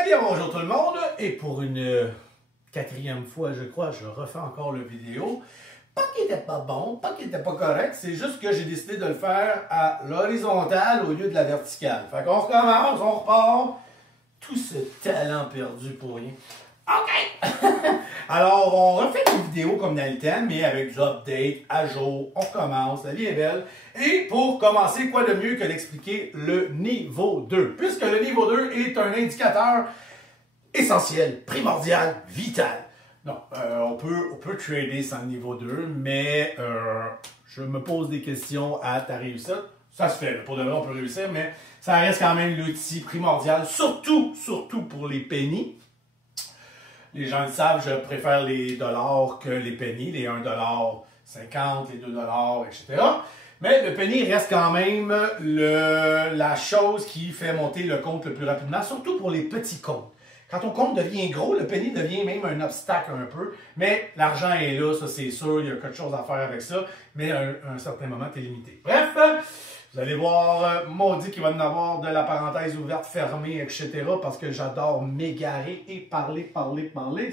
Eh bien, bonjour tout le monde, et pour une quatrième fois, je crois, je refais encore la vidéo. Pas qu'il n'était pas bon, pas qu'il n'était pas correct, c'est juste que j'ai décidé de le faire à l'horizontale au lieu de la verticale. Fait qu'on recommence, on repart. Tout ce talent perdu pour rien. OK! Alors, on refait une vidéo comme dans le temps, mais avec du update, à jour, on recommence, la vie est belle. Et pour commencer, quoi de mieux que d'expliquer le niveau 2? Puisque le niveau 2 est un indicateur essentiel, primordial, vital. Non, on peut trader sans le niveau 2, mais je me pose des questions à ta réussite. Ça se fait, là. Pour de vrai, on peut réussir, mais ça reste quand même l'outil primordial, surtout pour les pennies. Les gens le savent, je préfère les dollars que les pennies, les 1,50 $, les 2 $, etc. Mais le penny reste quand même la chose qui fait monter le compte le plus rapidement, surtout pour les petits comptes. Quand ton compte devient gros, le penny devient même un obstacle un peu. Mais l'argent est là, ça c'est sûr, il y a quelque chose à faire avec ça. Mais à un certain moment, tu es limité. Bref, vous allez voir, maudit qu'il va y en avoir de la parenthèse ouverte, fermée, etc. Parce que j'adore m'égarer et parler.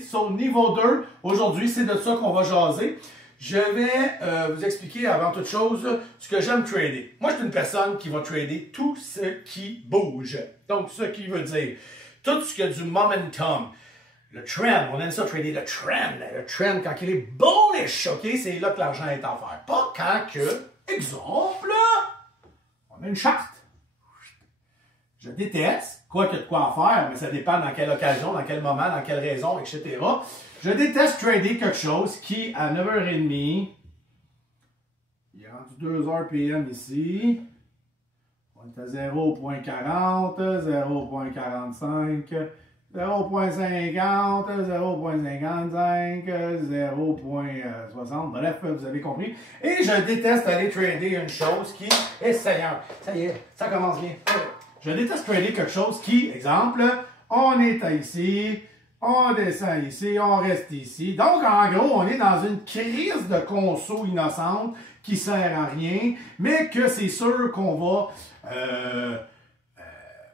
So, niveau 2, aujourd'hui, c'est de ça qu'on va jaser. Je vais vous expliquer avant toute chose ce que j'aime trader. Moi, je suis une personne qui va trader tout ce qui bouge. Donc, ce qui veut dire tout ce qui a du momentum. Le trend, on aime ça trader le trend. Le trend, quand il est bullish, OK, c'est là que l'argent est en faire. Pas quand que, exemple, on a une charte. Je déteste, quoi que de quoi en faire, mais ça dépend dans quelle occasion, dans quel moment, dans quelle raison, etc. Je déteste trader quelque chose qui, à 9h30, il est rendu 2h PM ici. On est à 0.40, 0.45, 0.50, 0.55, 0.60. Bref, vous avez compris. Et je déteste aller trader une chose qui est Seigneur. Ça y est, ça commence bien. Je déteste trader quelque chose qui, exemple, on est ici, on descend ici, on reste ici. Donc, en gros, on est dans une crise de conso innocente qui sert à rien, mais que c'est sûr qu'on va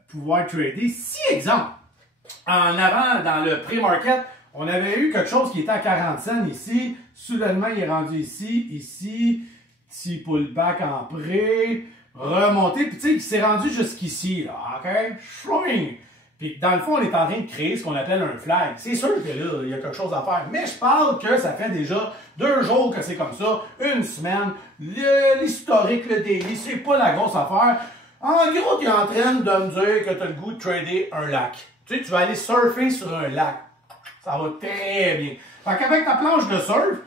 pouvoir trader. Si, exemple, en avant, dans le pré-market, on avait eu quelque chose qui était à 40 cents ici, soudainement, il est rendu ici, petit pullback en pré, remonté, puis tu sais, il s'est rendu jusqu'ici, là, OK? Swing! Puis dans le fond, on est en train de créer ce qu'on appelle un flag. C'est sûr que là, il y a quelque chose à faire. Mais je parle que ça fait déjà 2 jours que c'est comme ça, une semaine. L'historique, le daily, c'est pas la grosse affaire. En gros, tu es en train de me dire que tu as le goût de trader un lac. Tu sais, tu vas aller surfer sur un lac. Ça va très bien. Fait qu'avec ta planche de surf,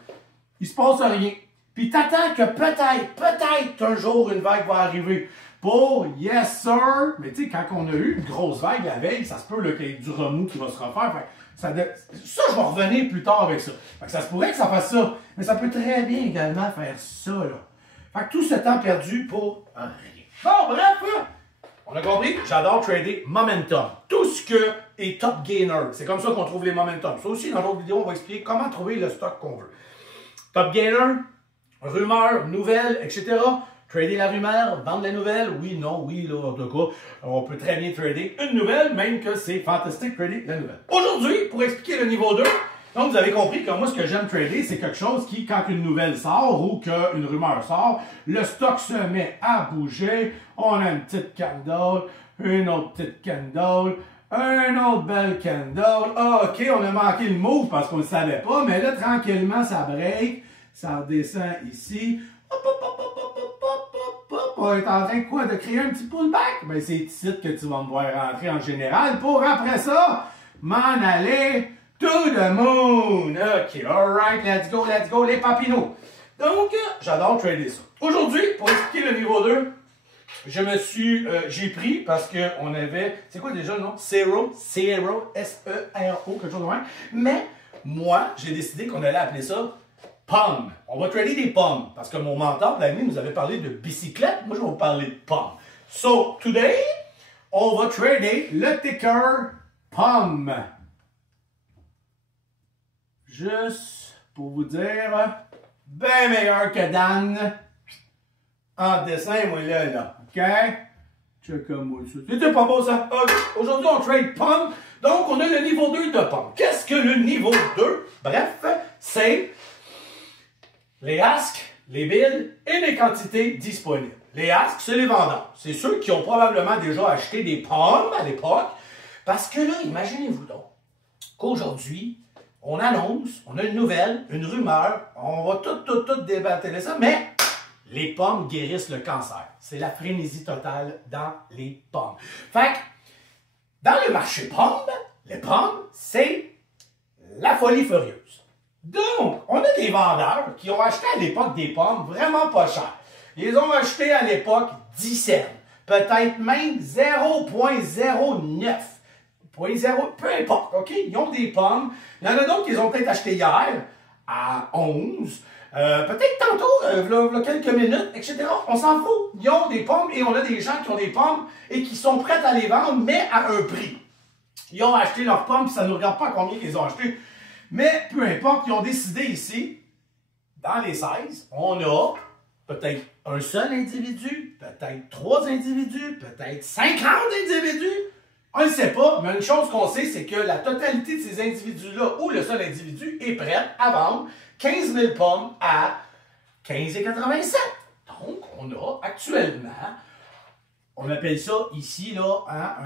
il se passe rien. Puis t'attends que peut-être un jour une vague va arriver. Pour yes sir, mais tu sais, quand on a eu une grosse vague la veille, ça se peut qu'il y ait du remous qui va se refaire. Ça, je vais revenir plus tard avec ça. Fait que ça se pourrait que ça fasse ça, mais ça peut très bien également faire ça, là. Fait que tout ce temps perdu pour rien. Bon, bref, on a compris, j'adore trader momentum. Tout ce que est top gainer, c'est comme ça qu'on trouve les momentum. Ça aussi, dans l'autre vidéo, on va expliquer comment trouver le stock qu'on veut. Top gainer, rumeur, nouvelles, etc. Trader la rumeur, vendre la nouvelle, oui, non, oui, là, en tout cas, on peut très bien trader une nouvelle, même que c'est fantastique trader la nouvelle. Aujourd'hui, pour expliquer le niveau 2, donc vous avez compris que moi, ce que j'aime trader, c'est quelque chose qui, quand une nouvelle sort ou qu'une rumeur sort, le stock se met à bouger, on a une petite candle, une autre petite candle, un autre belle candle, OK, on a manqué le move parce qu'on ne le savait pas, mais là, tranquillement, ça break, ça redescend ici, on est en train de quoi? De créer un petit pullback? Ben, c'est ici que tu vas me voir rentrer en général pour après ça, m'en aller to the moon. OK, alright, let's go, les papineaux. Donc, j'adore trader ça. Aujourd'hui, pour expliquer le niveau 2, j'ai pris parce qu'on avait, c'est quoi déjà le nom? Zero, S-E-R-O, quelque chose de même. Mais, moi, j'ai décidé qu'on allait appeler ça pommes. On va trader des pommes. Parce que mon mentor, l'ami, nous avait parlé de bicyclette. Moi, je vais vous parler de pommes. So, today, on va trader le ticker pomme. Juste pour vous dire, bien meilleur que Dan en dessin, moi, là. OK? Check-moi ça. C'était pas beau, ça. Aujourd'hui, on trade pomme. Donc, on a le niveau 2 de pommes. Qu'est-ce que le niveau 2? Bref, c'est les asks, les billes et les quantités disponibles. Les asks, c'est les vendeurs. C'est ceux qui ont probablement déjà acheté des pommes à l'époque. Parce que là, imaginez-vous donc qu'aujourd'hui, on annonce, on a une nouvelle, une rumeur, on va tout débattre ça, mais les pommes guérissent le cancer. C'est la frénésie totale dans les pommes. Fait que, dans le marché pommes, les pommes, c'est la folie furieuse. Donc, on a des vendeurs qui ont acheté à l'époque des pommes vraiment pas chères. Ils ont acheté à l'époque 10 cents, peut-être même 0,09. 0,0, peu importe, OK? Ils ont des pommes. Il y en a d'autres qu'ils ont peut-être acheté hier à 11. Peut-être tantôt, il y a quelques minutes, etc. On s'en fout. Ils ont des pommes et on a des gens qui ont des pommes et qui sont prêts à les vendre, mais à un prix. Ils ont acheté leurs pommes, puis ça ne nous regarde pas combien ils ont acheté. Mais peu importe, ils ont décidé ici, dans les 16, on a peut-être un seul individu, peut-être 3 individus, peut-être 50 individus. On ne sait pas, mais une chose qu'on sait, c'est que la totalité de ces individus-là, ou le seul individu, est prêt à vendre 15 000 pommes à 15,87. Donc, on a actuellement, on appelle ça ici, là, hein,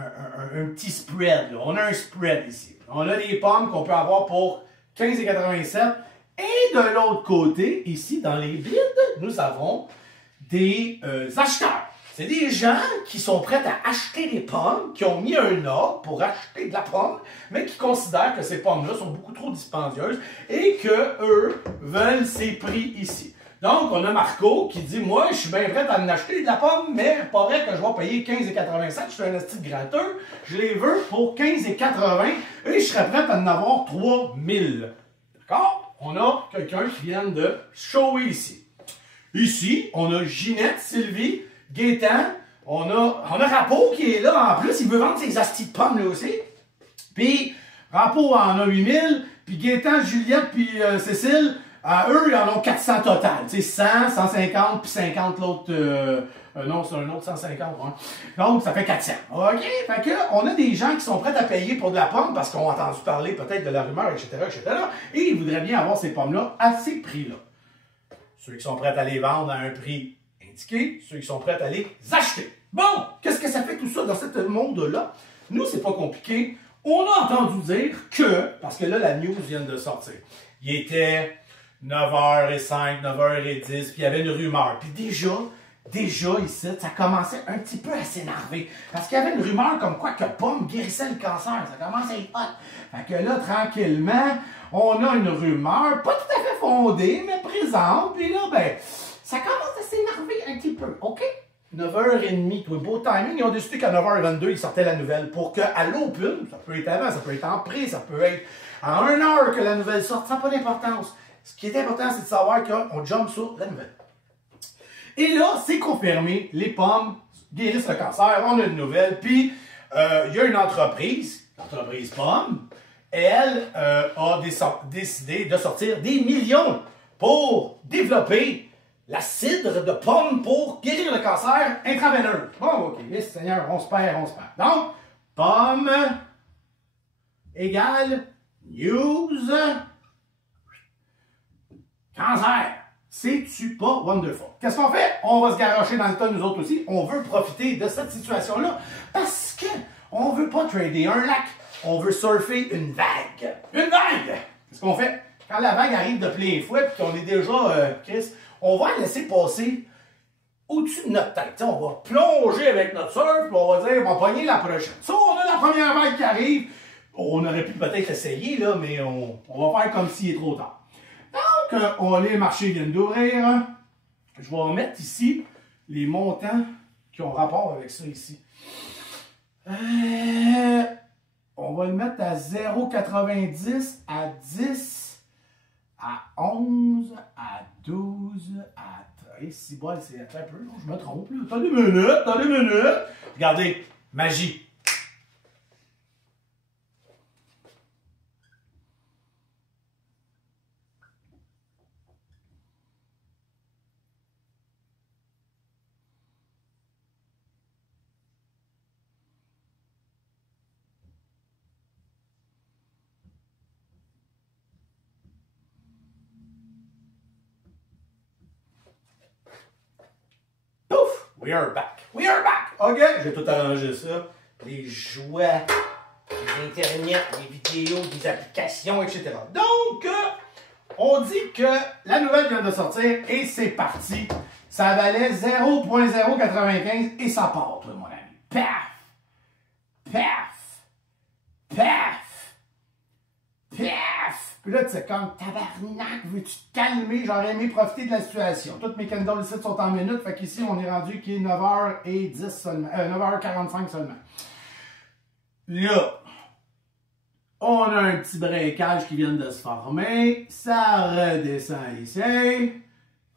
un petit spread. Là. On a un spread ici. On a des pommes qu'on peut avoir pour 15,87. Et de l'autre côté, ici, dans les bides, nous avons des acheteurs. C'est des gens qui sont prêts à acheter des pommes, qui ont mis un ordre pour acheter de la pomme, mais qui considèrent que ces pommes-là sont beaucoup trop dispendieuses et qu'eux veulent ces prix ici. Donc, on a Marco qui dit « Moi, je suis bien prêt à en acheter de la pomme, mais pas vrai que je vais payer 15,87. Je suis un esti de gratteux. Je les veux pour 15,80 et je serais prêt à en avoir 3000. » D'accord? On a quelqu'un qui vient de shower ici. Ici, on a Ginette, Sylvie, Gaétan, on a Rapo qui est là en plus, il veut vendre ses astis de pommes là aussi. Puis Rapo en a 8000, puis Gaétan, Juliette, puis Cécile, eux, ils en ont 400 total. Tu sais, 100, 150, puis 50 l'autre. Non, c'est un autre 150. Hein. Donc, ça fait 400. OK? Fait que, on a des gens qui sont prêts à payer pour de la pomme parce qu'on a entendu parler peut-être de la rumeur, etc., etc. Et ils voudraient bien avoir ces pommes-là à ces prix-là. Ceux qui sont prêts à les vendre à un prix indiqué, ceux qui sont prêts à les acheter. Bon, qu'est-ce que ça fait tout ça dans ce monde-là? Nous, c'est pas compliqué. On a entendu dire que, parce que là, la news vient de sortir, il était 9h05, 9h10, puis il y avait une rumeur. Puis déjà ici, ça commençait un petit peu à s'énerver. Parce qu'il y avait une rumeur comme quoi que pomme guérissait le cancer. Ça commençait à être hot. Fait que là, tranquillement, on a une rumeur, pas tout à fait fondée, mais présente. Puis là, ben, ça commence à s'énerver un petit peu, OK? 9h30, tout beau timing. Ils ont décidé qu'à 9h22, ils sortaient la nouvelle pour qu'à l'open, ça peut être avant, ça peut être en prix, ça peut être en 1 heure que la nouvelle sorte, ça n'a pas d'importance. Ce qui est important, c'est de savoir qu'on jump sur la nouvelle. Et là, c'est confirmé, les pommes guérissent le cancer, on a une nouvelle, puis il y a une entreprise, l'entreprise Pomme, elle a décidé de sortir des millions pour développer la cidre de pomme pour guérir le cancer intraveineux. Bon, OK, yes, Seigneur, on se perd. Donc, pomme égale news cancer. C'est-tu pas wonderful? Qu'est-ce qu'on fait? On va se garrocher dans le tas, nous autres aussi. On veut profiter de cette situation-là parce que on veut pas trader un lac. On veut surfer une vague. Une vague! Qu'est-ce qu'on fait? Quand la vague arrive de plein fouet et qu'on est déjà, Chris, on va la laisser passer au-dessus de notre tête. T'sais, on va plonger avec notre surf et on va dire, on va pogner la prochaine. Ça, on a la première vague qui arrive. On aurait pu peut-être essayer, là, mais on va faire comme s'il est trop tard. Donc, les marchés viennent d'ouvrir. Je vais mettre ici les montants qui ont rapport avec ça ici. On va le mettre à 0,90, à 10, à 11, à 12, à 13. Si bon, c'est un peu, non, je me trompe. Là. Attendez une minute. Regardez, magie. We are back. We are back. OK, j'ai tout arrangé ça. Les jouets, les Internet, les vidéos, des applications, etc. Donc, on dit que la nouvelle vient de sortir et c'est parti. Ça valait 0.095 et ça part, toi, mon ami. Paf! Paf! Paf! Paf! Puis là, tu sais, comme tabarnak, veux-tu te calmer? J'aurais aimé profiter de la situation. Toutes mes candles ici sont en minutes, fait qu'ici, on est rendu qu'il est 9h10 seulement, 9h45 seulement. Là, on a un petit breakage qui vient de se former. Ça redescend ici.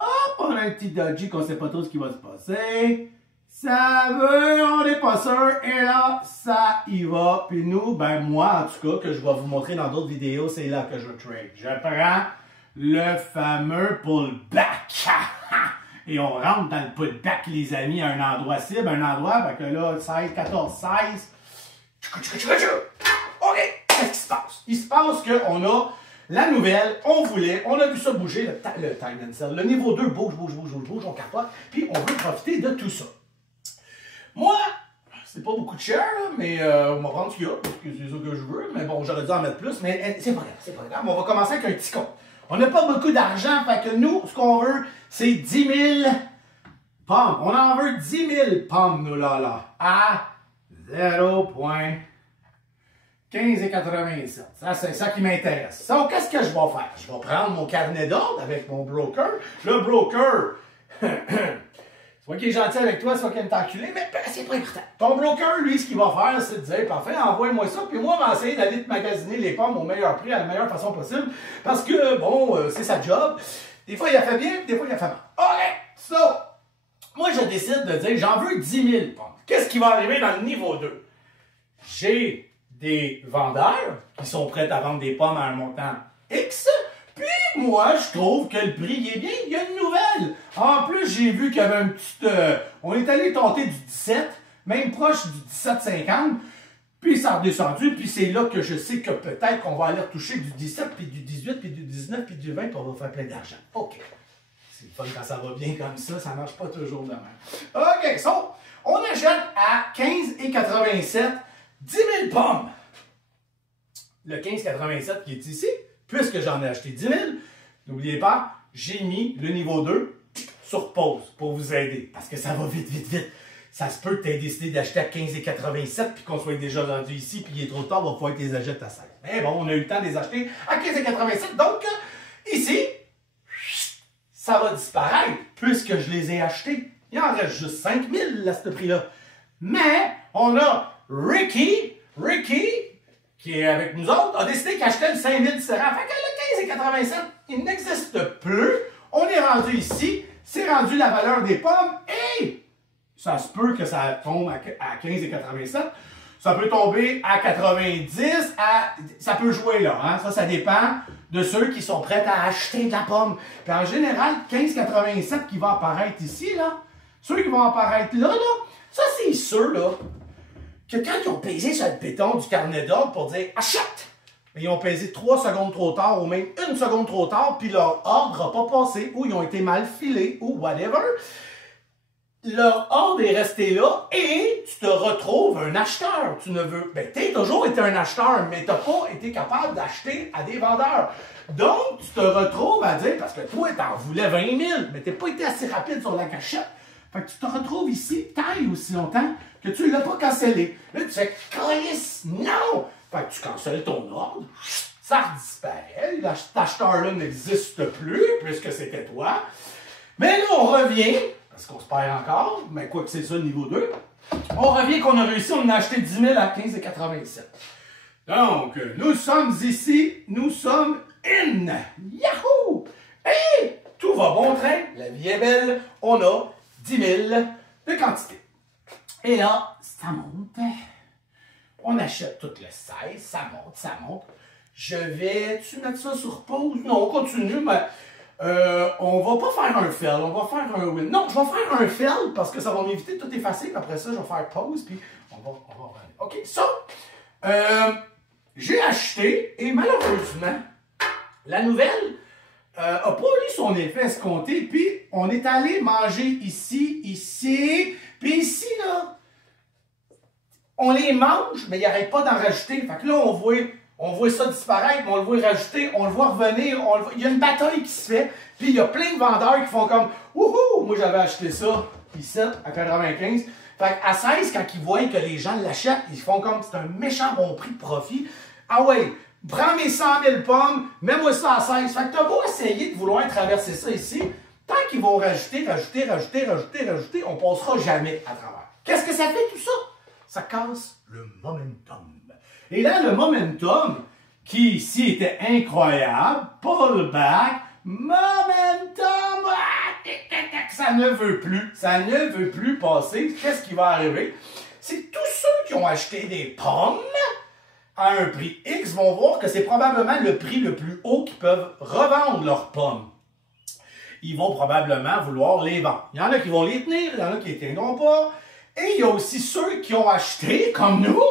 Hop, on a un petit dodgy qu'on ne sait pas trop ce qui va se passer. Ça veut, on n'est pas sûr. Et là, ça y va. Puis nous, ben moi, en tout cas, que je vais vous montrer dans d'autres vidéos, c'est là que je trade. Je prends le fameux pullback. Et on rentre dans le pullback, les amis, à un endroit cible, un endroit, fait que là, 16, 14, 16. OK, qu'est-ce qui se passe? Il se passe qu'on a la nouvelle, on a vu ça bouger, le time and sell. Le niveau 2 bouge, on capote, puis on veut profiter de tout ça. Moi, c'est pas beaucoup de cher, mais on va prendre ce qu'il y a, parce que c'est ça que je veux, mais bon, j'aurais dû en mettre plus, mais c'est pas grave, on va commencer avec un petit compte. On n'a pas beaucoup d'argent, fait que nous, ce qu'on veut, c'est 10 000 pommes. On en veut 10 000 pommes, nous, là, à 0.1587. Ça, c'est ça qui m'intéresse. Donc, qu'est-ce que je vais faire? Je vais prendre mon carnet d'ordre avec mon broker. Le broker, soit qu'il est gentil avec toi, soit qu'il est enculé, mais c'est pas important. Ton broker, lui, ce qu'il va faire, c'est de dire, parfait, envoie-moi ça, puis moi, on va essayer d'aller te magasiner les pommes au meilleur prix, à la meilleure façon possible, parce que, bon, c'est sa job. Des fois, il a fait bien, des fois, il a fait mal. OK, so, moi, je décide de dire, j'en veux 10 000 pommes. Qu'est-ce qui va arriver dans le niveau 2? J'ai des vendeurs qui sont prêts à vendre des pommes à un montant X. Puis moi, je trouve que le prix est bien. Il y a une nouvelle. En plus, j'ai vu qu'il y avait un petit... on est allé tenter du 17, même proche du 17,50. Puis ça a redescendu. Puis c'est là que je sais que peut-être qu'on va aller retoucher du 17, puis du 18, puis du 19, puis du 20, puis on va faire plein d'argent. OK. C'est le fun quand ça va bien comme ça. Ça marche pas toujours de même. OK, so, on achète à 15,87 10 000 pommes. Le 15,87 qui est ici, puisque j'en ai acheté 10 000, n'oubliez pas, j'ai mis le niveau 2 sur pause pour vous aider. Parce que ça va vite, vite, vite. Ça se peut que tu aies décidé d'acheter à 15,87 puis qu'on soit déjà rendu ici, puis il est trop tard, on va pouvoir que tu les achètes à 16. Mais bon, on a eu le temps de les acheter à 15,87. Donc, ici, ça va disparaître puisque je les ai achetés. Il en reste juste 5 000 à ce prix-là. Mais, on a Ricky, qui est avec nous autres, a décidé qu'il achetait le 5 000 différents. Fait que le 15,87, il n'existe plus. On est rendu ici, c'est rendu la valeur des pommes et ça se peut que ça tombe à 15,87. Ça peut tomber à 90, ça peut jouer là. Hein? Ça dépend de ceux qui sont prêts à acheter de la pomme. Puis en général, 15,87 qui va apparaître ici, là, ceux qui vont apparaître là, ça c'est ceux là, que quand ils ont pesé sur le béton du carnet d'ordre pour dire « Achète », mais ils ont pesé 3 secondes trop tard ou même 1 seconde trop tard, puis leur ordre n'a pas passé, ou ils ont été mal filés, ou whatever. Leur ordre est resté là, et tu te retrouves un acheteur. Tu ne veux... Ben, tu as toujours été un acheteur, mais tu n'as pas été capable d'acheter à des vendeurs. Donc, tu te retrouves à dire, parce que toi, tu en voulais 20 000, mais tu n'as pas été assez rapide sur la cachette. Fait que tu te retrouves ici, taille aussi longtemps, que tu ne l'as pas cancellé. Là, tu fais « Calice, non! » Fait que tu cancelles ton ordre, ça disparaît, cet acheteur-là n'existe plus, puisque c'était toi. Mais là, on revient, parce qu'on se perd encore, mais quoi que c'est ça, le niveau 2, on revient qu'on a réussi, on a acheté 10 000 à 15,87. Donc, nous sommes ici, nous sommes in! Yahoo! Et tout va bon train, la vie est belle, on a 10 000 de quantité. Et là, ça monte. On achète tout le 16, ça monte, ça monte. Je vais-tu mettre ça sur pause? Non, on continue, mais on va pas faire un fail, on va faire un win. Non, je vais faire un fail parce que ça va m'éviter de tout effacer. Après ça, je vais faire pause, puis on va revenir. OK, so, j'ai acheté, et malheureusement, la nouvelle, n'a pas eu son effet escompté, puis on est allé manger ici, puis ici, là, on les mange, mais il n'arrête pas d'en rajouter. Fait que là, on voit ça disparaître, mais on le voit rajouter, on le voit revenir, il y a une bataille qui se fait, puis il y a plein de vendeurs qui font comme « Wouhou! Moi, j'avais acheté ça, ici, à 95. » Fait qu'à 16, quand ils voient que les gens l'achètent, ils font comme « C'est un méchant bon prix de profit. Ah ouais, prends mes 100 000 pommes, mets-moi ça à 16. » Fait que t'as beau essayer de vouloir traverser ça ici, tant qu'ils vont rajouter, on passera jamais à travers. Qu'est-ce que ça fait tout ça? Ça casse le momentum. Et là, le momentum, qui ici était incroyable, pullback, momentum, ça ne veut plus passer. Qu'est-ce qui va arriver? C'est tous ceux qui ont acheté des pommes à un prix X vont voir que c'est probablement le prix le plus haut qu'ils peuvent revendre leurs pommes. Ils vont probablement vouloir les vendre. Il y en a qui vont les tenir, il y en a qui ne les tiendront pas. Et il y a aussi ceux qui ont acheté, comme nous,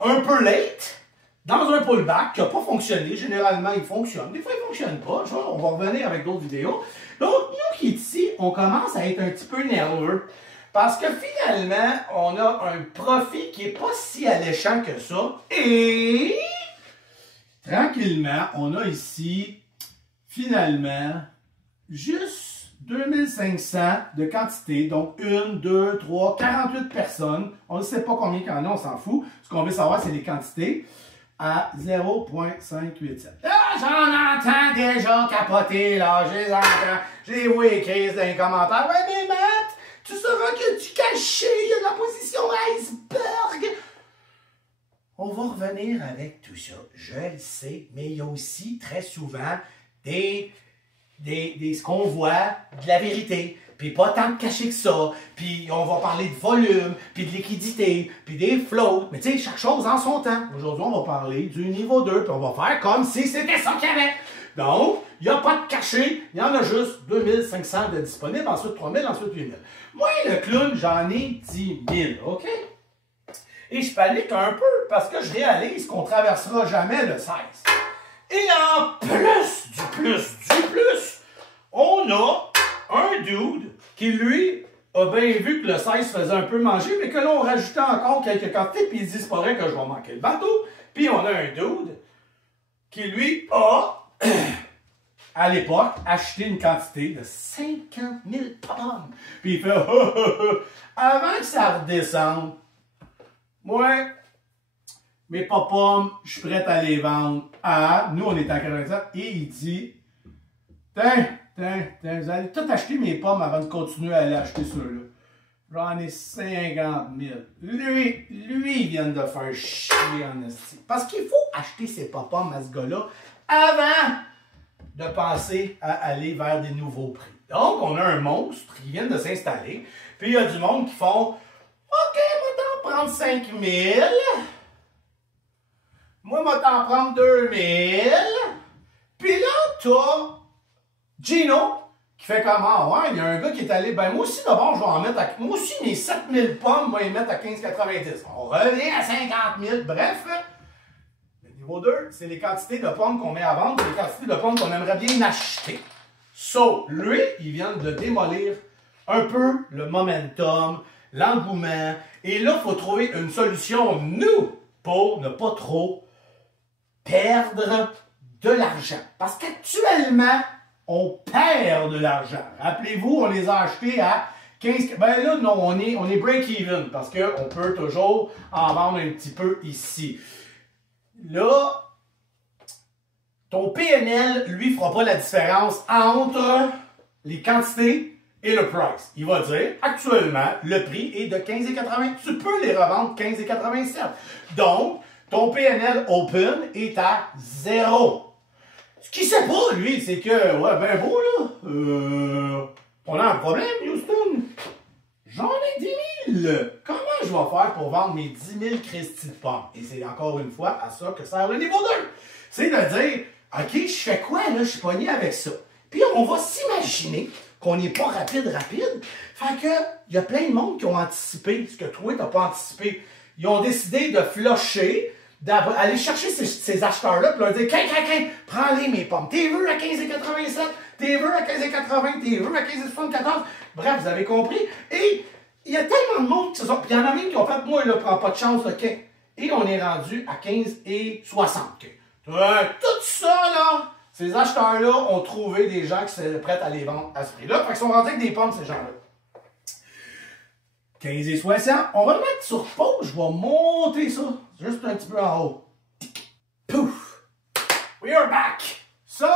un peu late, dans un pullback qui n'a pas fonctionné. Généralement, il fonctionne. Des fois, il ne fonctionne pas. On va revenir avec d'autres vidéos. Donc, nous qui est ici, on commence à être un petit peu nerveux. Parce que finalement, on a un profit qui n'est pas si alléchant que ça. Et tranquillement, on a ici, finalement, juste 2500 de quantité, donc 1, 2, 3, 48 personnes. On ne sait pas combien il y en a, on s'en fout. Ce qu'on veut savoir, c'est les quantités à 0,587. Là, j'en entends déjà capoter, là. Je les entends. Je les vois écrire dans les commentaires. Ouais, mais Matt, tu sauras que tu caché, il y a la position iceberg. On va revenir avec tout ça. Je le sais, mais il y a aussi très souvent ce qu'on voit, de la vérité, puis pas tant de caché que ça, puis on va parler de volume, puis de liquidité, puis des floats, mais tu sais, chaque chose en son temps. Aujourd'hui, on va parler du niveau 2, puis on va faire comme si c'était ça qu'il y avait. Donc, il n'y a pas de caché, il y en a juste 2500 de disponibles, ensuite 3000, ensuite 8000. Moi, le clown, j'en ai 10 000, OK? Et je panique un peu, parce que je réalise qu'on ne traversera jamais le 16. Et en plus du plus, on a un dude qui, lui, a bien vu que le 16 faisait un peu manger, mais que là, on rajoutait encore quelques quantités, puis il dit, c'est pas vrai que je vais manquer le bateau. Puis on a un dude qui, lui, a, à l'époque, acheté une quantité de 50 000 pommes. Puis il fait, avant que ça redescende, moi, mes pommes, je suis prêt à les vendre à, nous on est à 87, et il dit, tiens, vous allez tout acheter mes pommes avant de continuer à aller acheter ceux-là. J'en ai 50 000. Lui, il vient de faire chier en esti. Parce qu'il faut acheter ses pommes à ce gars-là avant de penser à aller vers des nouveaux prix. Donc, on a un monstre qui vient de s'installer, puis il y a du monde qui font, OK, moi t'en prendre 5 000. Moi, moi t'en prendre 2 000. Puis là, t'as Gino, qui fait comment? Ouais, il y a un gars qui est allé, ben moi aussi d'abord, je vais en mettre à, moi aussi mes 7000 pommes, je vais les mettre à 15,90. On revient à 50 000. Bref, le niveau 2, c'est les quantités de pommes qu'on met à vendre, les quantités de pommes qu'on aimerait bien acheter. So, lui, il vient de démolir un peu le momentum, l'engouement, et là, il faut trouver une solution, nous, pour ne pas trop perdre de l'argent. Parce qu'actuellement, on perd de l'argent. Rappelez-vous, on les a achetés à 15... Ben là, non, on est break-even parce qu'on peut toujours en vendre un petit peu ici. Là, ton PNL, lui, fera pas la différence entre les quantités et le price. Il va dire, actuellement, le prix est de 15,80. Tu peux les revendre 15,87. Donc, ton PNL Open est à 0. Ce qu'il sait pas, lui, c'est que, ouais, ben beau, là, on a un problème, Houston. J'en ai 10 000. Comment je vais faire pour vendre mes 10 000 Christy de pommes? Et c'est encore une fois à ça que sert le niveau 2. C'est de dire, OK, je fais quoi, là? Je suis pogné avec ça. Puis on va s'imaginer qu'on n'est pas rapide. Fait que, il y a plein de monde qui ont anticipé ce que toi, tu n'as pas anticipé. Ils ont décidé de flusher d'aller chercher ces acheteurs-là, puis leur dire, prends-les mes pommes. T'es veux à 15,87, t'es veux à 15,80, t'es veux à 15,74. Bref, vous avez compris. Et il y a tellement de monde qui se sont. Puis il y en a même qui ont fait, moi, là, prends pas de chance, OK. Et on est rendu à 15,60. Tout ça, là, ces acheteurs-là ont trouvé des gens qui sont prêts à les vendre à ce prix-là. Fait qu'ils sont rendus avec des pommes, ces gens-là. 15,60. On va le mettre sur pause. Je vais monter ça juste un petit peu en haut. Pouf! We are back! So,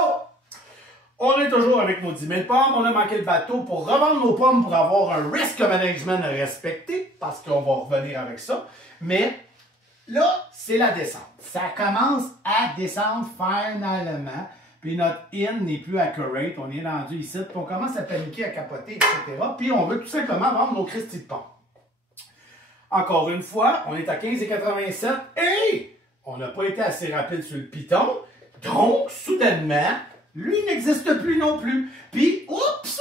on est toujours avec nos 10 000 pommes. On a manqué le bateau pour revendre nos pommes pour avoir un risk management à respecter parce qu'on va revenir avec ça. Mais là, c'est la descente. Ça commence à descendre finalement. Puis notre in n'est plus accurate. On est rendu ici. Puis on commence à paniquer, à capoter, etc. Puis on veut tout simplement vendre nos Christy de pommes. Encore une fois, on est à 15,87 et on n'a pas été assez rapide sur le piton. Donc, soudainement, lui n'existe plus non plus. Puis, oups,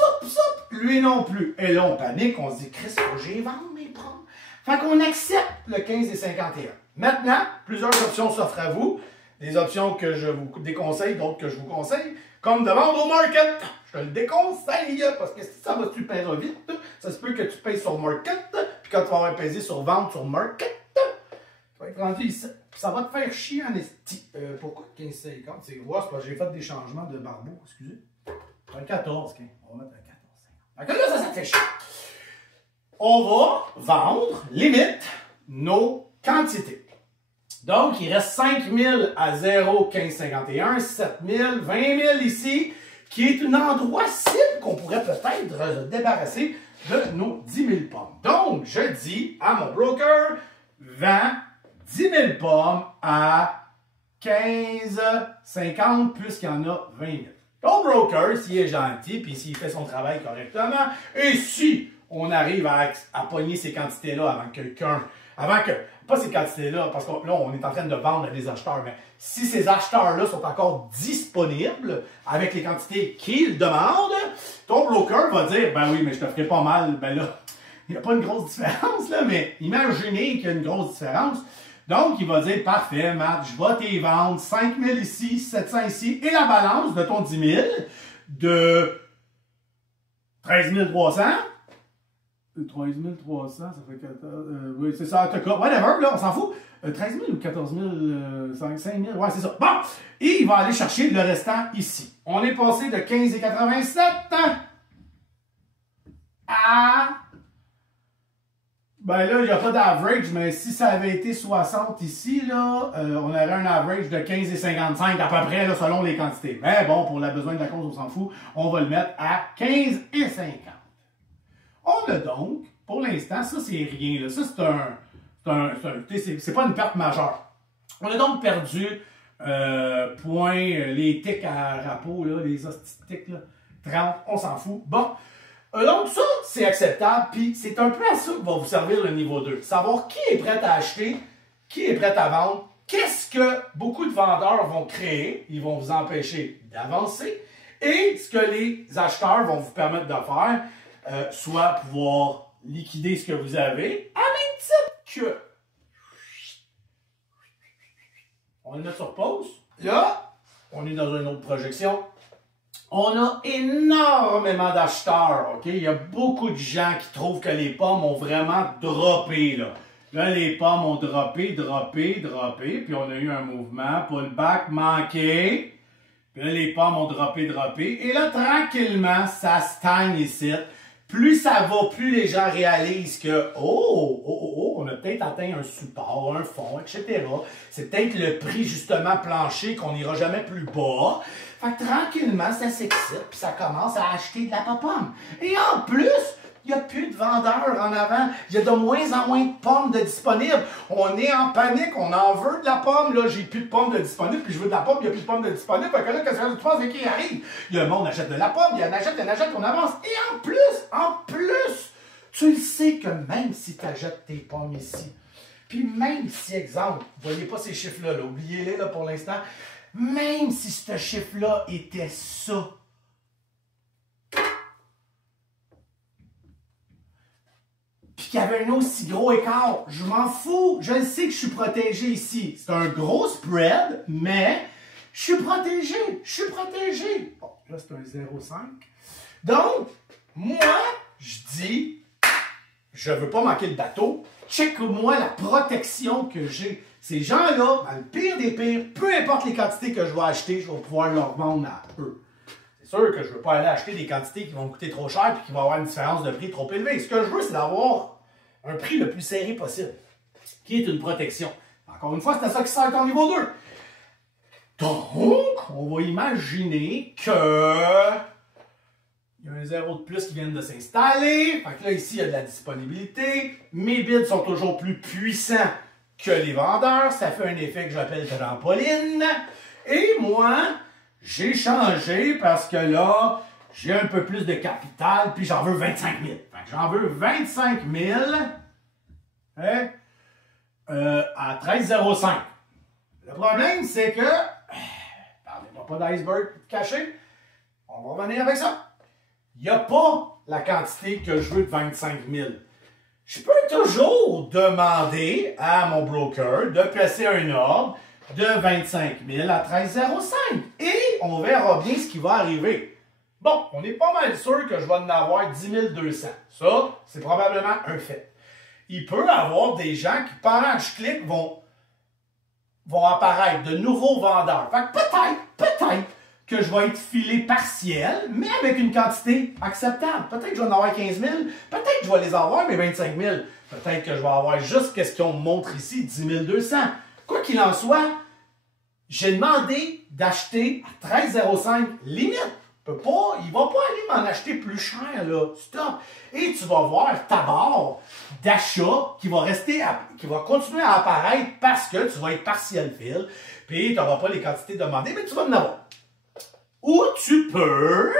lui non plus. Et là, on panique, on se dit, Chris, faut que j'y vende mes pommes. Fait qu'on accepte le 15,51. Maintenant, plusieurs options s'offrent à vous. Des options que je vous déconseille, d'autres que je vous conseille, comme de vendre au market. Je te le déconseille parce que si ça va super vite, ça se peut que tu payes sur market, puis quand tu vas avoir payé sur vente sur market, tu vas être rendu ici. Puis ça va te faire chier en esti. Pourquoi 15,50? C'est parce que j'ai fait des changements de barbeau, excusez. Un 14, okay. On va mettre un 14,50. Donc là, ça te fait chier. On va vendre, limite, nos quantités. Donc, il reste 5 000 à 0,1551, 7 000, 20 000 ici, qui est un endroit cible qu'on pourrait peut-être débarrasser de nos 10 000 pommes. Donc, je dis à mon broker, vends 10 000 pommes à 15,50 puisqu'il y en a 20 000. Ton broker, s'il est gentil, puis s'il fait son travail correctement, et si on arrive à pogner ces quantités-là avant que, pas ces quantités-là, parce que là, on est en train de vendre à des acheteurs, mais si ces acheteurs-là sont encore disponibles avec les quantités qu'ils demandent, ton broker va dire, ben oui, mais je te ferai pas mal, ben là, il n'y a pas une grosse différence, là, mais imaginez qu'il y a une grosse différence. Donc, il va dire, parfait, Matt, je vais t'y vendre 5 000 ici, 700 ici, et la balance de ton 10 000 de 13 300. 13 300, ça fait 14... oui, c'est ça, en tout cas, whatever, là, on s'en fout. 13 000 ou 14 000, 5 000, ouais, c'est ça. Bon, et il va aller chercher le restant ici. On est passé de 15,87 à... Ben là, il n'y a pas d'average, mais si ça avait été 60 ici, là, on aurait un average de 15,55 à peu près, là, selon les quantités. Mais bon, pour le besoin de la cause, on s'en fout, on va le mettre à 15,50. On a donc, pour l'instant, ça c'est rien, là. Ça c'est pas une perte majeure. On a donc perdu les tics à rapport, là, les hosties tics, là, 30, on s'en fout. Bon, donc ça, c'est acceptable, puis c'est un peu à ça que va vous servir le niveau 2. Savoir qui est prêt à acheter, qui est prêt à vendre, qu'est-ce que beaucoup de vendeurs vont créer, ils vont vous empêcher d'avancer, et ce que les acheteurs vont vous permettre de faire, soit pouvoir liquider ce que vous avez, à même titre que... On va le mettre sur pause. Là, on est dans une autre projection. On a énormément d'acheteurs, OK? Il y a beaucoup de gens qui trouvent que les pommes ont vraiment droppé, là. Là, les pommes ont droppé, puis on a eu un mouvement, pullback manqué. Puis là, les pommes ont droppé. Et là, tranquillement, ça stagne ici. Plus ça va, plus les gens réalisent que, on a peut-être atteint un support, un fond, etc. C'est peut-être le prix, justement, plancher, qu'on n'ira jamais plus bas. Fait que tranquillement, ça s'excite, puis ça commence à acheter de la pomme. Et en plus, il n'y a plus de vendeurs en avant. Il y a de moins en moins de pommes de disponibles. On est en panique, on en veut de la pomme. Là, j'ai plus de pommes de disponibles, puis je veux de la pomme, il n'y a plus de pommes de disponibles. Fait que là, qu'est-ce que tu penses qui arrive? Le monde achète de la pomme, il y en achète, on avance. Et en plus, tu le sais que même si tu achètes tes pommes ici, puis même si, exemple, vous ne voyez pas ces chiffres-là, là, oubliez-les là, pour l'instant, même si ce chiffre-là était ça, qu'il y avait un aussi gros écart. Je m'en fous. Je le sais que je suis protégé ici. C'est un gros spread, mais je suis protégé. Je suis protégé. Bon, là, c'est un 0,5. Donc, moi, je dis, je ne veux pas manquer le bateau. Check-moi la protection que j'ai. Ces gens-là, dans le pire des pires, peu importe les quantités que je vais acheter, je vais pouvoir leur vendre à eux. C'est sûr que je ne veux pas aller acheter des quantités qui vont coûter trop cher et qui vont avoir une différence de prix trop élevée. Ce que je veux, c'est d'avoir un prix le plus serré possible, qui est une protection. Encore une fois, c'est à ça qui sert en niveau 2. Donc, on va imaginer que il y a un 0 de plus qui vient de s'installer. Fait que là, ici, il y a de la disponibilité. Mes bids sont toujours plus puissants que les vendeurs. Ça fait un effet que j'appelle trampoline. Et moi, j'ai changé parce que là, j'ai un peu plus de capital, puis j'en veux 25 000. Fait que j'en veux 25 000 hein, à 13,05. Le problème, c'est que, parlez-moi pas d'iceberg caché, on va revenir avec ça. Il n'y a pas la quantité que je veux de 25 000. Je peux toujours demander à mon broker de placer un ordre de 25 000 à 13,05. Et on verra bien ce qui va arriver. Bon, on est pas mal sûr que je vais en avoir 10 200. Ça, c'est probablement un fait. Il peut y avoir des gens qui, pendant que je clique, vont apparaître de nouveaux vendeurs. Fait que peut-être que je vais être filé partiel, mais avec une quantité acceptable. Peut-être que je vais en avoir 15 000, peut-être que je vais les avoir, mais 25 000. Peut-être que je vais avoir juste ce qu'on me montre ici, 10 200. Quoi qu'il en soit, j'ai demandé d'acheter à 13,05 limite. Il ne va pas aller m'en acheter plus cher, là. Stop. Et tu vas voir ta barre d'achat qui va continuer à apparaître parce que tu vas être partiel fill. Puis tu n'auras pas les quantités demandées, mais tu vas en avoir. Ou tu peux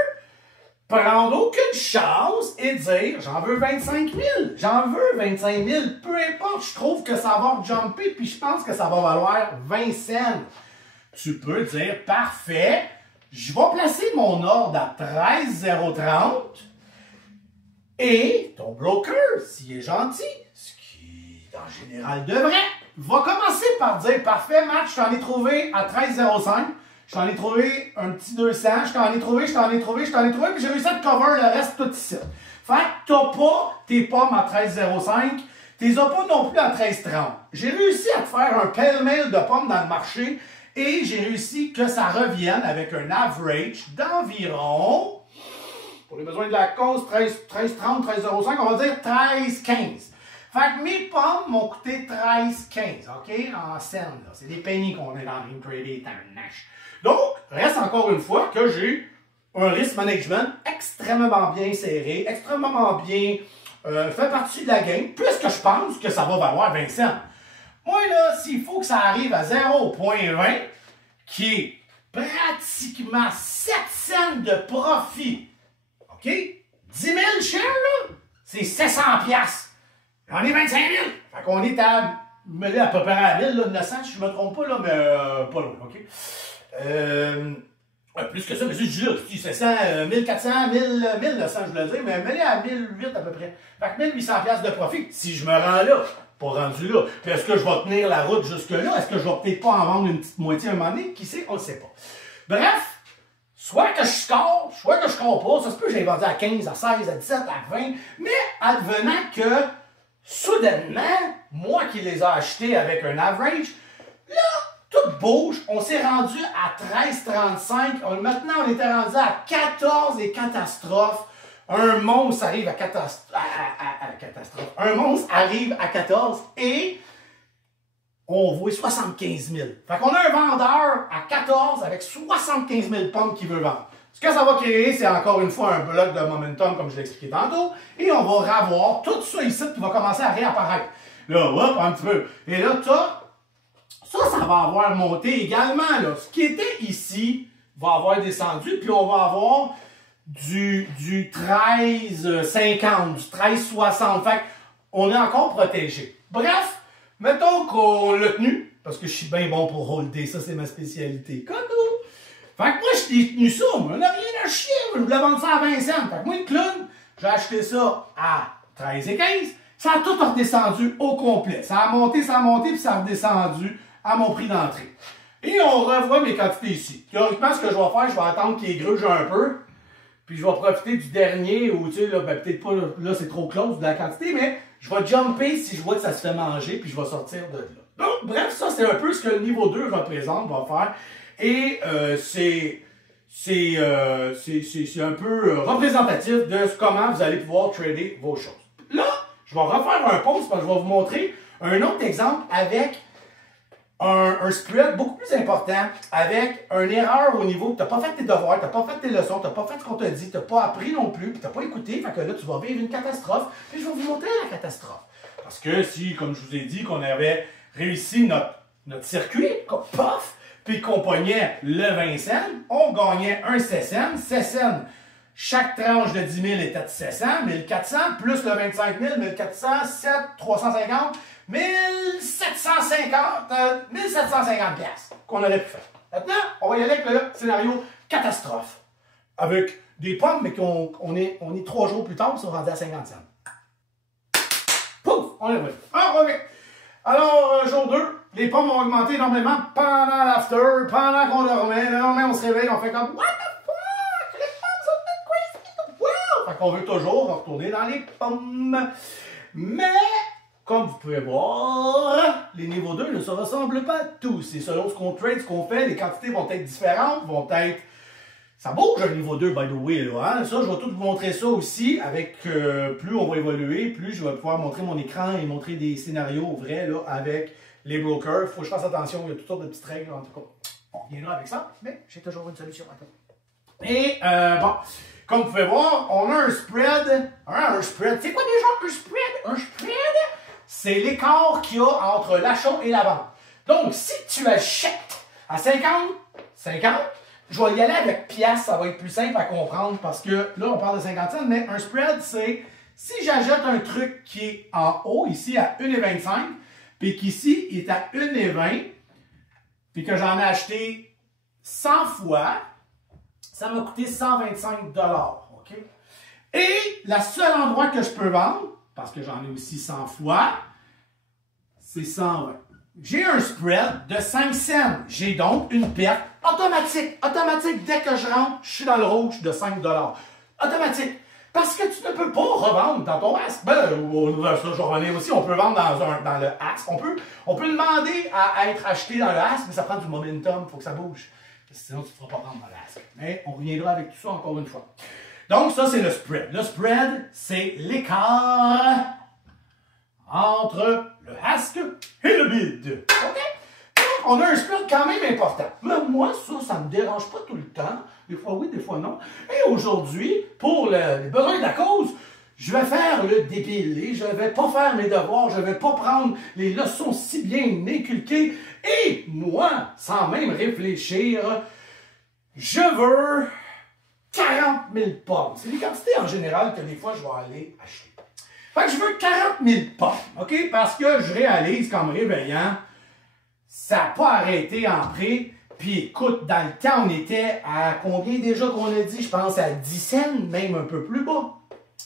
prendre aucune chance et dire j'en veux 25 000, j'en veux 25 000, peu importe, je trouve que ça va jumper puis je pense que ça va valoir 20 cents. Tu peux dire parfait, je vais placer mon ordre à 13,030 et ton broker, s'il est gentil, ce qui en général devrait, va commencer par dire parfait, Matt, je t'en ai trouvé à 13,05. Je t'en ai trouvé un petit 200, je t'en ai trouvé, puis j'ai réussi à te cover le reste tout ici. Fait que t'as pas tes pommes à 13,05, t'es as pas non plus à 13,30. J'ai réussi à te faire un pêle-mêle de pommes dans le marché et j'ai réussi que ça revienne avec un average d'environ, pour les besoins de la cause, 13,30, 13,05, on va dire 13,15. Fait que mes pommes m'ont coûté 13,15, OK? En scène, là. C'est des pennies qu'on est dans Ring Trading Nash. Donc, reste encore une fois que j'ai un risk management extrêmement bien serré, extrêmement bien fait partie de la game, puisque je pense que ça va valoir 20 cents. Moi, là, s'il faut que ça arrive à 0,20, qui est pratiquement 7 cents de profit, OK? 10 000 shares, là, c'est 700 $. J'en ai 25 000. Fait qu'on est à peu près à 1000, là, 900, si je ne me trompe pas, là, mais pas loin, OK? Plus que ça, mais c'est juste, 700, 1400, 1900, je voulais dire, mais mêlé à 1008 à peu près. Fait que 1800 $ de profit, si je me rends là, pas rendu là. Puis est-ce que je vais tenir la route jusque-là? Est-ce que je vais peut-être pas en vendre une petite moitié à un moment donné? Qui sait? On ne sait pas. Bref, soit que je score, soit que je score pas, ça se peut que j'ai vendu à 15, à 16, à 17, à 20, mais advenant que, soudainement, moi qui les ai achetés avec un average, là, tout bouge, on s'est rendu à 13,35. Maintenant, on était rendu à 14 et catastrophe. Un monstre arrive à catastrophe. Un monstre arrive à 14 et on voit 75 000. Fait qu'on a un vendeur à 14 avec 75 000 pommes qui veut vendre. Ce que ça va créer, c'est encore une fois un bloc de momentum, comme je l'ai expliqué tantôt, et on va revoir tout ça ici qui va commencer à réapparaître. Là, hop, un petit peu. Et là, ça va avoir monté également. Là. Ce qui était ici va avoir descendu, puis on va avoir du 13,50, du 13,60. Fait qu'on est encore protégé. Bref, mettons qu'on l'a tenu, parce que je suis bien bon pour holder, ça c'est ma spécialité. Coco! Fait que moi, je t'ai tenu ça, on n'a rien à chier, je voulais vendre ça à 20 cents. Fait que moi, le clown, j'ai acheté ça à 13,15. Ça a tout redescendu au complet. Ça a monté, puis ça a redescendu à mon prix d'entrée. Et on revoit mes quantités ici. Théoriquement, ce que je vais faire, je vais attendre qu'il gruge un peu. Puis je vais profiter du dernier, ou tu sais, là, ben, peut-être pas, là c'est trop close de la quantité, mais je vais jumper si je vois que ça se fait manger, puis je vais sortir de là. Donc, bref, ça c'est un peu ce que le niveau 2 représente, va faire. Et c'est un peu représentatif de comment vous allez pouvoir trader vos choses. Là, je vais refaire un pause parce que je vais vous montrer un autre exemple avec un spread beaucoup plus important, avec une erreur au niveau que tu n'as pas fait tes devoirs, tu n'as pas fait tes leçons, tu n'as pas fait ce qu'on t'a dit, tu n'as pas appris non plus, puis tu n'as pas écouté, fait que là, tu vas vivre une catastrophe, puis je vais vous montrer la catastrophe. Parce que si, comme je vous ai dit, qu'on avait réussi notre circuit, pof, puis qu'on pognait le 20 cents, on gagnait un 16 cents, 16 cents. Chaque tranche de 10 000 était de 700, 1400, plus le 25 000, 1400, 7, 350, 1750 piastres qu'on aurait pu faire. Maintenant, on va y aller avec le scénario catastrophe. Avec des pommes, mais on est 3 jours plus tard, ils sont rendus à 50 cents. Pouf! On est revenu. Ah, OK. Alors, jour 2, les pommes ont augmenté énormément pendant l'after, pendant qu'on dormait. Le lendemain, on se réveille, on fait comme what the fuck? Les pommes sont toutes crazy! Wow! Fait qu'on veut toujours retourner dans les pommes. Mais, comme vous pouvez voir, les niveaux 2 ne se ressemblent pas tous. Et selon ce qu'on trade, ce qu'on fait, les quantités vont être différentes, vont être... Ça bouge un niveau 2, by the way, là, hein? Ça, je vais tout vous montrer ça aussi, avec plus on va évoluer, plus je vais pouvoir montrer mon écran et montrer des scénarios vrais, là, avec les brokers. Il faut que je fasse attention, il y a toutes sortes de petites règles, en tout cas. On reviendra avec ça, mais j'ai toujours une solution à tout. Et, bon, comme vous pouvez voir, on a un spread. Un spread, c'est quoi déjà un spread? Un spread, c'est l'écart qu'il y a entre l'achat et la vente. Donc, si tu achètes à 50, je vais y aller avec piastres, ça va être plus simple à comprendre parce que là, on parle de 50 cents, mais un spread, c'est si j'achète un truc qui est en haut, ici à 1,25, puis qu'ici, il est à 1,20, puis que j'en ai acheté 100 fois, ça m'a coûté 125 $. OK? Et le seul endroit que je peux vendre, parce que j'en ai aussi 100 fois, c'est 120. J'ai un spread de 5 cents. J'ai donc une perte automatique. Automatique, dès que je rentre, je suis dans le rouge de 5 $. Automatique. Parce que tu ne peux pas revendre dans ton ask. Ben, ça, je vais revenir aussi. On peut vendre dans le ask. On peut demander à être acheté dans le ask, mais ça prend du momentum. Il faut que ça bouge. Sinon, tu ne feras pas vendre dans le ask. Mais on reviendra avec tout ça encore une fois. Donc, ça, c'est le spread. Le spread, c'est l'écart entre le ask et le bid. OK? Donc, on a un spread quand même important. Mais moi, ça ne me dérange pas tout le temps. Des fois oui, des fois non. Et aujourd'hui, pour les besoins de la cause, je vais faire le débile et je ne vais pas faire mes devoirs, je ne vais pas prendre les leçons si bien inculquées. Et moi, sans même réfléchir, je veux 40 000 pommes. C'est des quantités en général que des fois je vais aller acheter. Fait que je veux 40 000 pommes, OK? Parce que je réalise qu'en me réveillant, ça n'a pas arrêté en prix. Puis écoute, dans le temps, on était à combien déjà qu'on a dit? Je pense à 10 cents, même un peu plus bas.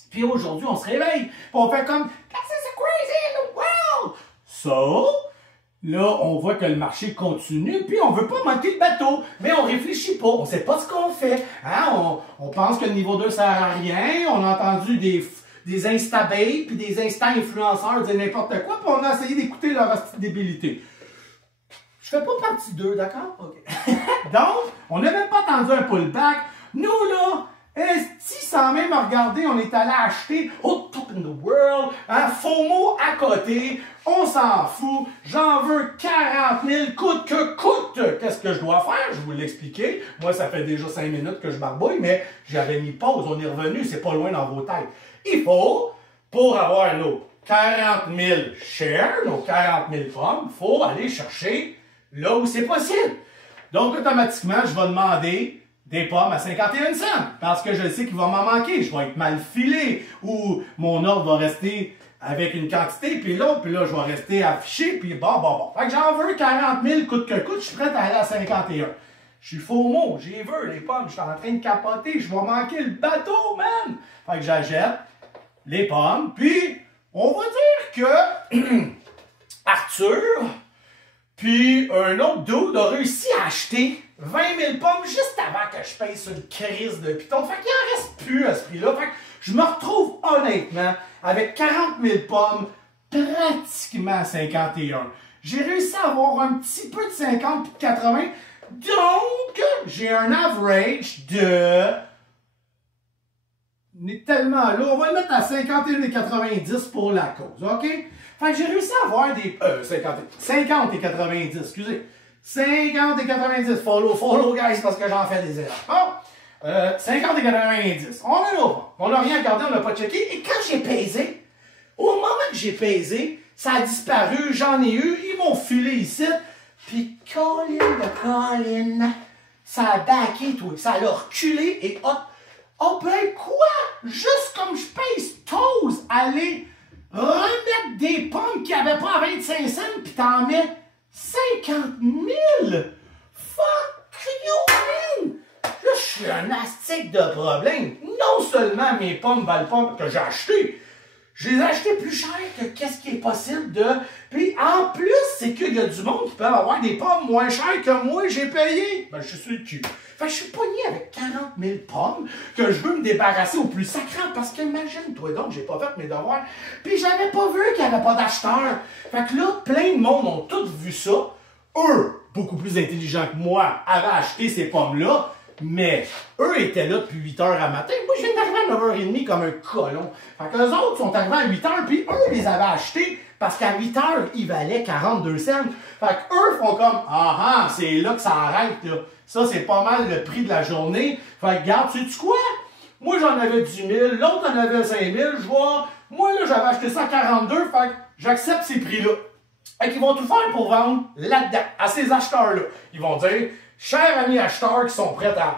Puis aujourd'hui, on se réveille. Puis on fait comme, this is crazy in the world! So, là, on voit que le marché continue, puis on veut pas manquer le bateau. Mais on réfléchit pas, on sait pas ce qu'on fait. Hein? On pense que le niveau 2 sert à rien. On a entendu des Instabay, puis des Insta-influenceurs dire n'importe quoi, puis on a essayé d'écouter leur débilité. Je fais pas partie d'eux, d'accord? OK. Donc, on n'a même pas attendu un pullback. Nous, là, sans même regarder, on est allé acheter au top in the world, hein, FOMO à côté, on s'en fout, j'en veux 40 000, coûte que coûte. Qu'est-ce que je dois faire? Je vais vous l'expliquer. Moi, ça fait déjà 5 minutes que je barbouille, mais j'avais mis pause, on est revenu, c'est pas loin dans vos têtes. Il faut, pour avoir nos 40 000 shares, nos 40 000 pommes, il faut aller chercher là où c'est possible. Donc, automatiquement, je vais demander des pommes à 51 cents parce que je sais qu'il va m'en manquer. Je vais être mal filé ou mon ordre va rester avec une quantité, puis là, je vais rester affiché, puis bon. Fait que j'en veux 40 000 coûte que coûte, je suis prêt à aller à 51. Je suis FOMO, j'y veux les pommes, je suis en train de capoter, je vais manquer le bateau, man! Fait que j'achète les pommes, puis On va dire que Arthur, puis un autre dude a réussi à acheter 20 000 pommes juste avant que je paye sur une crise de piton. Fait qu'il en reste plus à ce prix-là. Fait que je me retrouve honnêtement avec 40 000 pommes pratiquement à 51. J'ai réussi à avoir un petit peu de 50 puis de 80. Donc, j'ai un average de... On est tellement là. On va le mettre à 51 et 90 pour la cause, OK? Fait que j'ai réussi à avoir des... 50 et 90, excusez. 50 et 90. Follow, guys, parce que j'en fais des erreurs. Bon, 50 et 90. On est là. On n'a rien regardé, on n'a pas checké. Et quand j'ai pesé, au moment que j'ai pesé, ça a disparu, j'en ai eu, ils m'ont filé ici. Puis, Colin, ça a backé, toi. Ça a reculé et hop. Oh ben quoi? Juste comme je pèse Toast, aller remettre des pommes qui n'avaient pas à 25 cents, puis t'en mets 50 000! Fuck you, man! Là, je suis un astique de problème. Non seulement mes pommes valent pas que j'ai acheté, je les ai achetées plus cher que qu'est-ce qui est possible de... Puis en plus, c'est qu'il y a du monde qui peut avoir des pommes moins chères que moi, j'ai payé. Ben, je suis sur le cul. Fait que je suis pogné avec 40 000 pommes que je veux me débarrasser au plus sacrant parce qu'imagine-toi donc, j'ai pas fait mes devoirs. Puis j'avais pas vu qu'il n'y avait pas d'acheteurs. Fait que là, plein de monde ont tous vu ça. Eux, beaucoup plus intelligents que moi, avaient acheté ces pommes-là. Mais eux étaient là depuis 8 h à matin. Moi, je viens d'arriver à 9 h 30 comme un colon. Fait que les autres sont arrivés à 8 h, puis eux les avaient achetés parce qu'à 8 h, ils valaient 42 cents. Fait que eux font comme, c'est là que ça arrête, là. Ça, c'est pas mal le prix de la journée. Fait que, regarde, sais-tu quoi? Moi, j'en avais 10 000, l'autre en avait 5 000, je vois. Moi, là, j'avais acheté ça à 42, fait que j'accepte ces prix-là. Fait qu'ils vont tout faire pour vendre là-dedans, à ces acheteurs-là. Ils vont dire, chers amis acheteurs qui sont prêts à...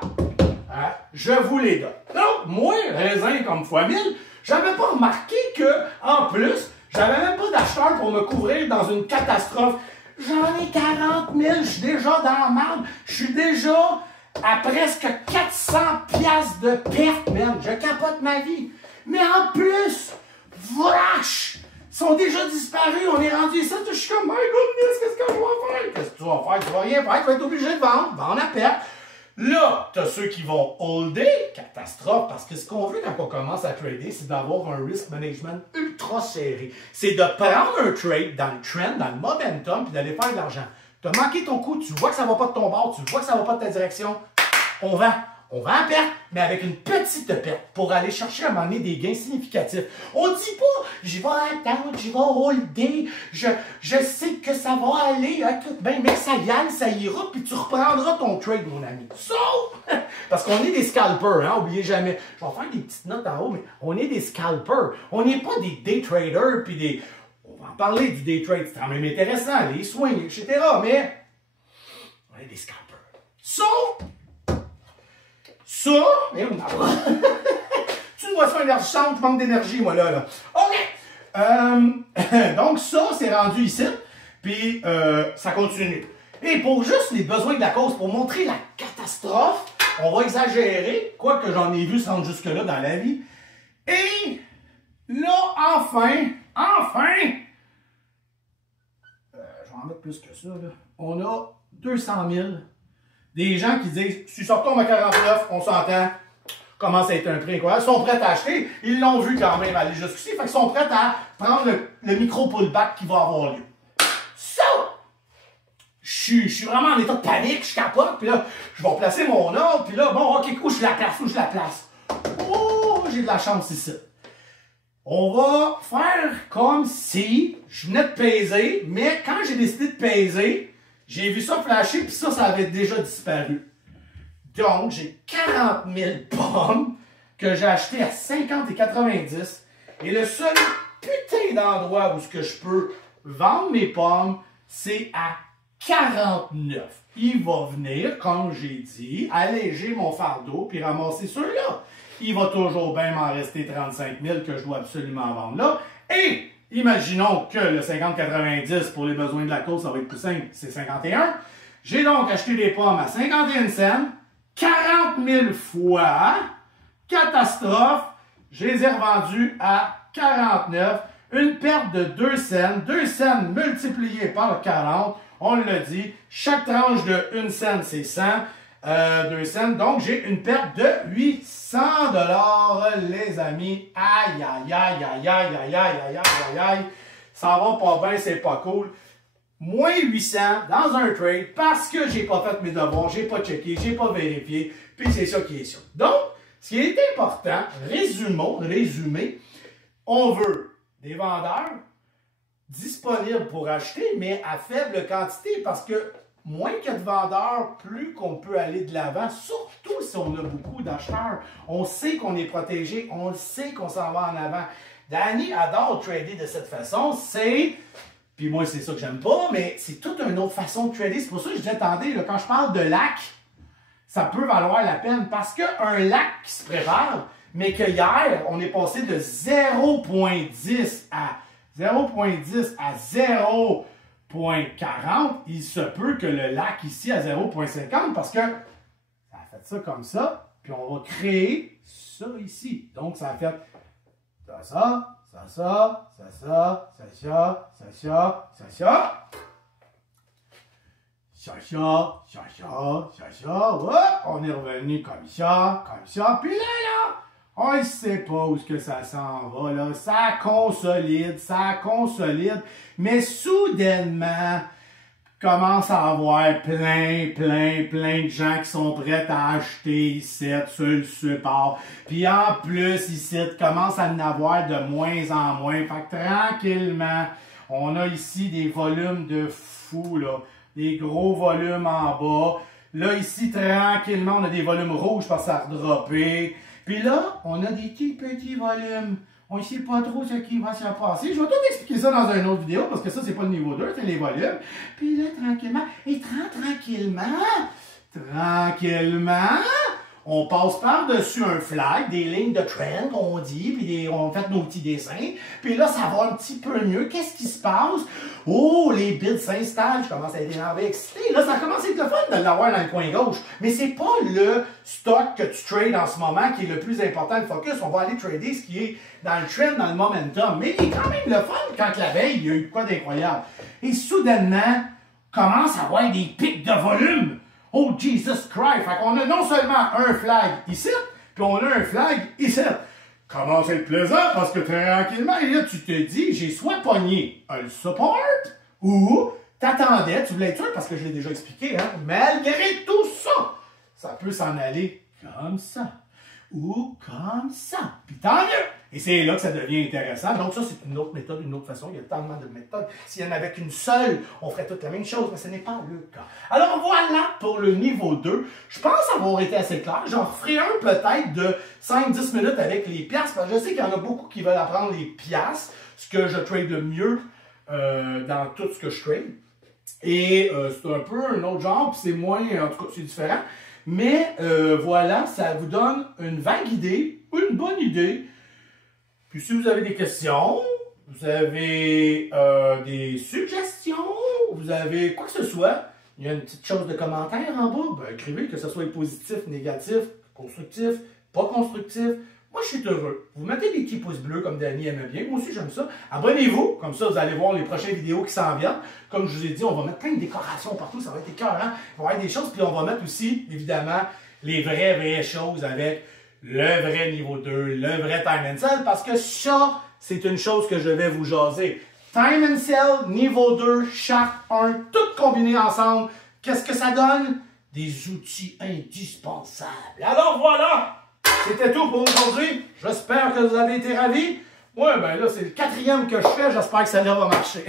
je vous les donne. Donc, moi, raisin comme fois 1000, j'avais pas remarqué que, en plus, j'avais même pas d'acheteurs pour me couvrir dans une catastrophe. J'en ai 40 000, je suis déjà dans la merde. Je suis déjà à presque 400 piastres de perte, man. Je capote ma vie. Mais en plus, vache! Sont déjà disparus, on est rendu ici, je suis comme, my goodness, qu'est-ce que je vais faire? Qu'est-ce que tu vas faire? Tu vas rien faire, tu vas être obligé de vendre à perte. Là, tu as ceux qui vont holder, catastrophe, parce que ce qu'on veut quand on commence à trader, c'est d'avoir un risk management ultra serré. C'est de prendre un trade dans le trend, dans le momentum, puis d'aller faire de l'argent. Tu as manqué ton coup, tu vois que ça ne va pas de ton bord, tu vois que ça ne va pas de ta direction, on vend. On vend à perte, mais avec une petite perte pour aller chercher à un moment donné des gains significatifs. On ne dit pas, je vais attendre, je vais holder, je sais que ça va aller, ben, mais ça y aille, ça ira, puis tu reprendras ton trade, mon ami. Sauf, parce qu'on est des scalpers, hein, oubliez jamais. Je vais faire des petites notes en haut, mais on est des scalpers. On n'est pas des day traders, puis des... On va en parler du day trade, c'est quand même intéressant, les swings, etc., mais on est des scalpers. Sauf... Ça, mais on a tu me vois ça énergisante, je manque d'énergie, moi, là. OK. Donc, ça, c'est rendu ici. Puis, ça continue. Et pour juste les besoins de la cause, pour montrer la catastrophe, on va exagérer, quoique j'en ai vu se rendre jusque-là dans la vie. Et là, enfin, je vais en mettre plus que ça, là. On a 200 000. Des gens qui disent, si sortons à 49, on s'entend, commence à être un prix incroyable. Ils sont prêts à acheter, ils l'ont vu quand même aller jusqu'ici, fait qu'ils sont prêts à prendre le micro-pullback qui va avoir lieu. Ça, je suis vraiment en état de panique, je capote, puis là, je vais placer mon ordre, puis là, bon, ok, où je la place? Oh, j'ai de la chance ici. On va faire comme si je venais de peser, mais quand j'ai décidé de peser, j'ai vu ça flasher, puis ça avait déjà disparu. Donc, j'ai 40 000 pommes que j'ai achetées à 50 et 90. Et le seul putain d'endroit où je peux vendre mes pommes, c'est à 49. Il va venir, comme j'ai dit, alléger mon fardeau, puis ramasser ceux-là. Il va toujours bien m'en rester 35 000 que je dois absolument vendre là. Et... imaginons que le 50-90 pour les besoins de la cause, ça va être plus simple, c'est 51. J'ai donc acheté des pommes à 51 cents, 40 000 fois, catastrophe, je les ai revendus à 49. Une perte de 2 cents. 2 cents multiplié par 40. On l'a dit. Chaque tranche de 1 cent, c'est 100. 2 cents. Donc, j'ai une perte de 800 $, les amis. Aïe, aïe, aïe, aïe, aïe, aïe, aïe, aïe, aïe, aïe. Ça va pas bien, c'est pas cool. Moins 800 dans un trade parce que j'ai pas fait mes devoirs, j'ai pas checké, j'ai pas vérifié, puis c'est ça qui est sûr. Donc, ce qui est important, résumé, on veut des vendeurs disponibles pour acheter, mais à faible quantité parce que moins qu'il y a de vendeurs, plus qu'on peut aller de l'avant, surtout si on a beaucoup d'acheteurs. On sait qu'on est protégé, on sait qu'on s'en va en avant. Danny adore trader de cette façon, puis moi c'est ça que j'aime pas, mais c'est toute une autre façon de trader. C'est pour ça que je dis, attendez, là, quand je parle de lac, ça peut valoir la peine, parce qu'un lac qui se prépare, mais que hier, on est passé de 0.10 à 0.40, il se peut que le lac ici à 0.50, parce que ça a fait ça comme ça, puis on va créer ça ici. Donc, ça a fait ça. Hop, on est revenu comme ça. Puis là, on ne sait pas où est-ce que ça s'en va, là. Ça consolide. Mais soudainement, commence à avoir plein de gens qui sont prêts à acheter ici sur le support. Puis en plus, ici, commence à en avoir de moins en moins. Fait que tranquillement, on a ici des volumes de fou, là. Des gros volumes en bas. Là, ici, tranquillement, on a des volumes rouges parce que ça a redroppé. Puis là, on a des petits volumes. On ne sait pas trop ce qui va se passer. Je vais tout expliquer ça dans une autre vidéo, parce que ça, c'est pas le niveau 2, c'est les volumes. Puis là, tranquillement, tranquillement, on passe par-dessus un flag, des lignes de trend, on dit, puis on fait nos petits dessins. Puis là, ça va un petit peu mieux. Qu'est-ce qui se passe? Oh, les bids s'installent. Je commence à être énervé, excité. Là, ça commence à être le fun de l'avoir dans le coin gauche. Mais c'est pas le stock que tu trades en ce moment qui est le plus important, le focus. On va aller trader ce qui est dans le trend, dans le momentum. Mais il est quand même le fun quand la veille, il y a eu quoi d'incroyable. Et soudainement, commence à avoir des pics de volume. Oh, Jesus Christ! Fait qu'on a non seulement un flag ici, puis on a un flag ici. Commence à être plaisant parce que tranquillement, et là, tu te dis, j'ai soit pogné un support ou t'attendais, tu voulais être sûr parce que je l'ai déjà expliqué, hein, malgré tout ça, ça peut s'en aller comme ça ou comme ça. Puis tant mieux! Et c'est là que ça devient intéressant. Donc ça, c'est une autre méthode, une autre façon. Il y a tellement de méthodes. S'il y en avait qu'une seule, on ferait toute la même chose, mais ce n'est pas le cas. Alors voilà pour le niveau 2. Je pense avoir été assez clair. J'en ferai un peut-être de 5-10 minutes avec les piastres, parce que je sais qu'il y en a beaucoup qui veulent apprendre les piastres, ce que je trade le mieux dans tout ce que je trade. Et c'est un peu un autre genre, puis c'est moins, en tout cas, c'est différent. Mais voilà, ça vous donne une vague idée, une bonne idée. Puis si vous avez des questions, vous avez des suggestions, vous avez quoi que ce soit, il y a une petite chose de commentaire en bas, ben, écrivez que ce soit positif, négatif, constructif, pas constructif. Moi, je suis heureux. Vous mettez des petits pouces bleus comme Danny aime bien. Moi aussi, j'aime ça. Abonnez-vous. Comme ça, vous allez voir les prochaines vidéos qui s'en viennent. Comme je vous ai dit, on va mettre plein de décorations partout. Ça va être écœurant. Il va y avoir des choses. Puis on va mettre aussi, évidemment, les vraies choses avec le vrai niveau 2, le vrai time and sell. Parce que ça, c'est une chose que je vais vous jaser. Time and sell, niveau 2, chart 1, tout combiné ensemble. Qu'est-ce que ça donne? Des outils indispensables. Alors voilà! C'était tout pour aujourd'hui. J'espère que vous avez été ravis. Ouais, ben là, c'est le 4e que je fais. J'espère que ça va marcher.